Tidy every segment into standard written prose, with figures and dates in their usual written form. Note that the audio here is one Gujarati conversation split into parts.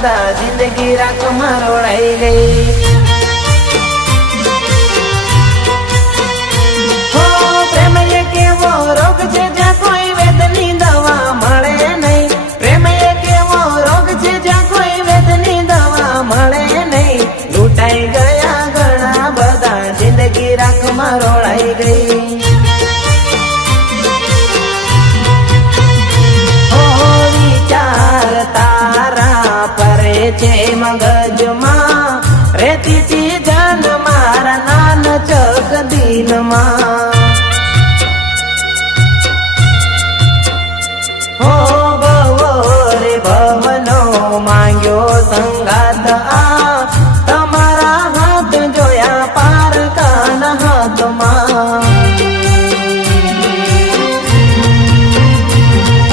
બધા જિંદગી રાખમાં રોડાઈ ગઈ. હો પ્રેમ એક એવો રોગ છે જ્યાં કોઈ વેદની દવા મળે નહીં. પ્રેમ એક એવો રોગ છે જ્યાં કોઈ વેદની દવા મળે નહીં. લૂંટાઈ ગયા ઘણા બધા જિંદગી રાખમાં રોડાઈ ગઈ. છે મગજમાં રેતી થી જન મારા નાન ચક દિલમાં. હો ભવો રે ભવનો માંગ્યો સંગાત આ તમારા હાથ જોયા પારકાના હાથમાં.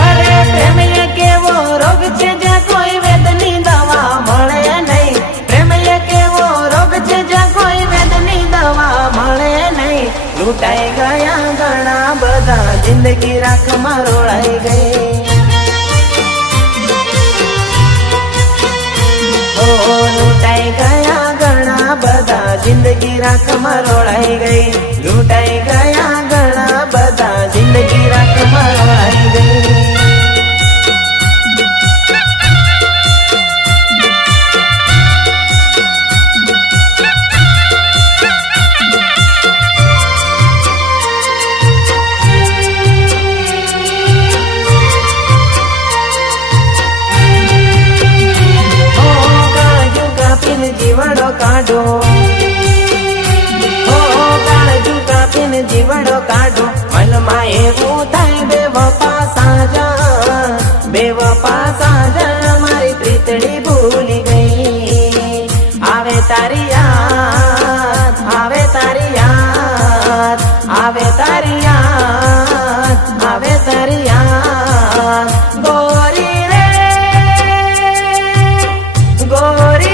અરે પ્રેમ એક એવો રોગ છે જ્યાં કોઈ વેદની દવા મળે નહીં. પ્રેમ એક એવો રોગ છે જ્યાં કોઈ વેદની દવા મળે નહીં. લૂંટાઈ ગયા ઘણા બધા જિંદગી રાખમાં રોળાઈ ગઈ. ઓ લૂંટાઈ ગયા ઘણા બધા જિંદગી રાખમાં રોળાઈ ગઈ. લૂંટાઈ ગયા ઘણા બધા જિંદગી રાખમાં રોળાઈ ગઈ. જીવડો કાઢો, હો કાળજુ કાપીને જીવડો કાઢો. મનમાં એવું થાય બેવફા સાજા, બેવફા સાજા મારી પ્રીતડી ભૂલી ગઈ. આવે તારી યાદ, આવે તારી યાદ, આવે તારી યાદ, આવે તારી યાદ. ગોરી રે ગોરી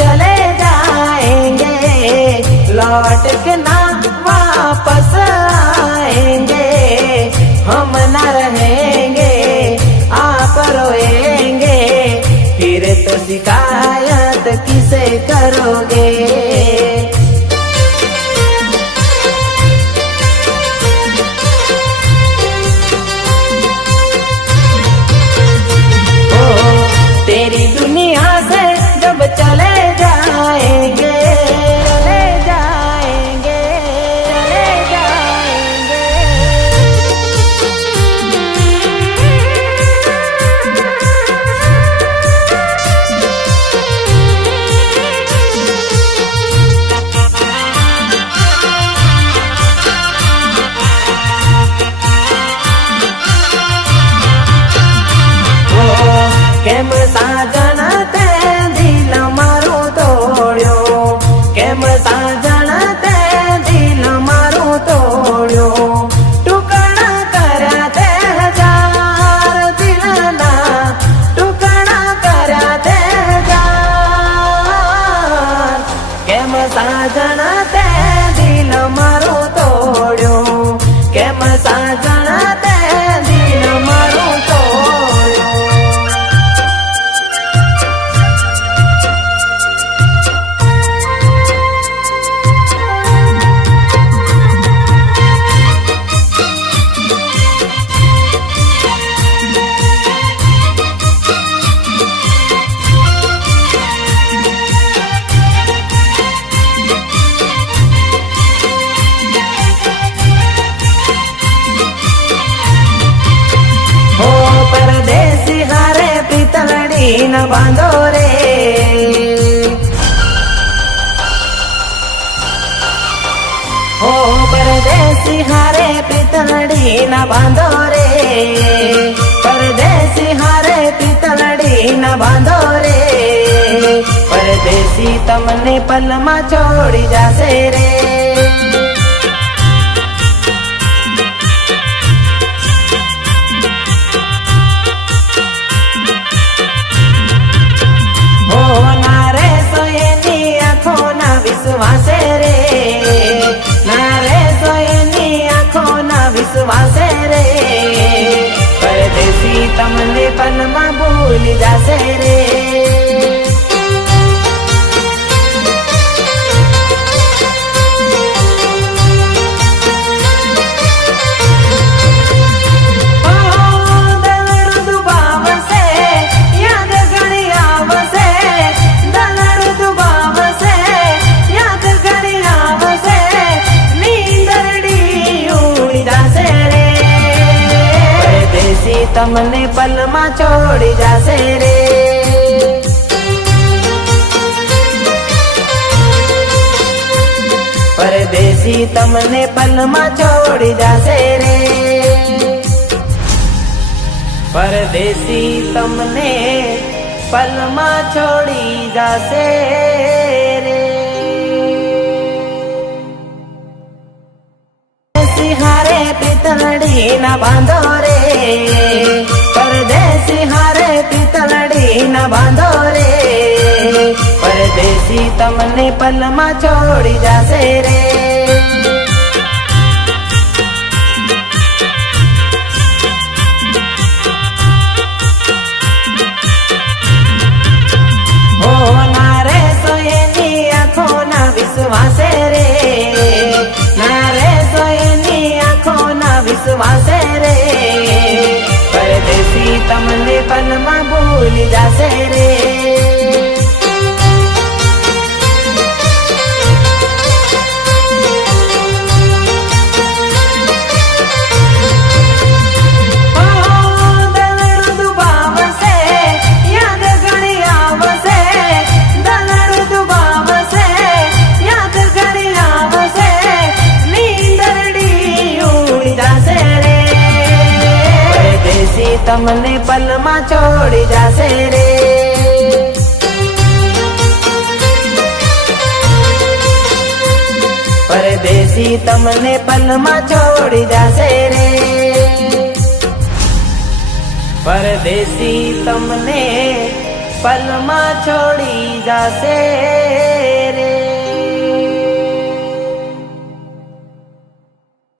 चले जाएंगे, लौट के ना वापस आएंगे. हम न रहेंगे, आप रोएंगे, फिर तो शिकायत किसे करोगे. तेरी दुनिया से जब चले जाएंगे, चले जाएंगे, चले जाएंगे. કેમ સાજણ તે દિલ મારું તોડ્યો, કેમ સાજણ તે દિલ મારું તોડ્યો. ટુકડા કર્યા તે હજાર દિલના, ટુકડા કર્યા તે હજાર. કેમ સાજણ તે દિલ મારું તોડ્યો, કેમ સાજણ તે દિલ મારું તોડ્યો. પિતળડી ન બાંધો રે ઓ પરદેશી હારે પિતળડી ન બાંધો રે પરદેશી હારે પિતળડી ન બાંધો રે પરદેશી તમને પલમાં છોડી જાશે રે વિશ્વાસે રે નારે સોયની આંખોના વિશ્વાસે રે પરદેશી તમને પલમાં ભૂલી જાશે રે તમને પલમાં છોડી જાશે રે પરદેશી તમને પલમાં છોડી જાશે રે પરદેશી તમને પલમાં છોડી જાશે રે હારે પિતળડી ના બાંધો રે પરદેશી હારે પિતળડી ના બાંધો રે પરદેશી તમને પલમાં છોડી જાશે રે ઓ નારે સોયની આંખોના વિશ્વાસે રે નારે સોયની આંખોના વિશ્વાસે રે પરદેશી તમને પલમાં ભૂલી જાશે રે તમને પલમાં છોડી જાશે રે પરદેશી તમને પલમાં છોડી જાશે રે પરદેશી તમને પલમાં છોડી જાશે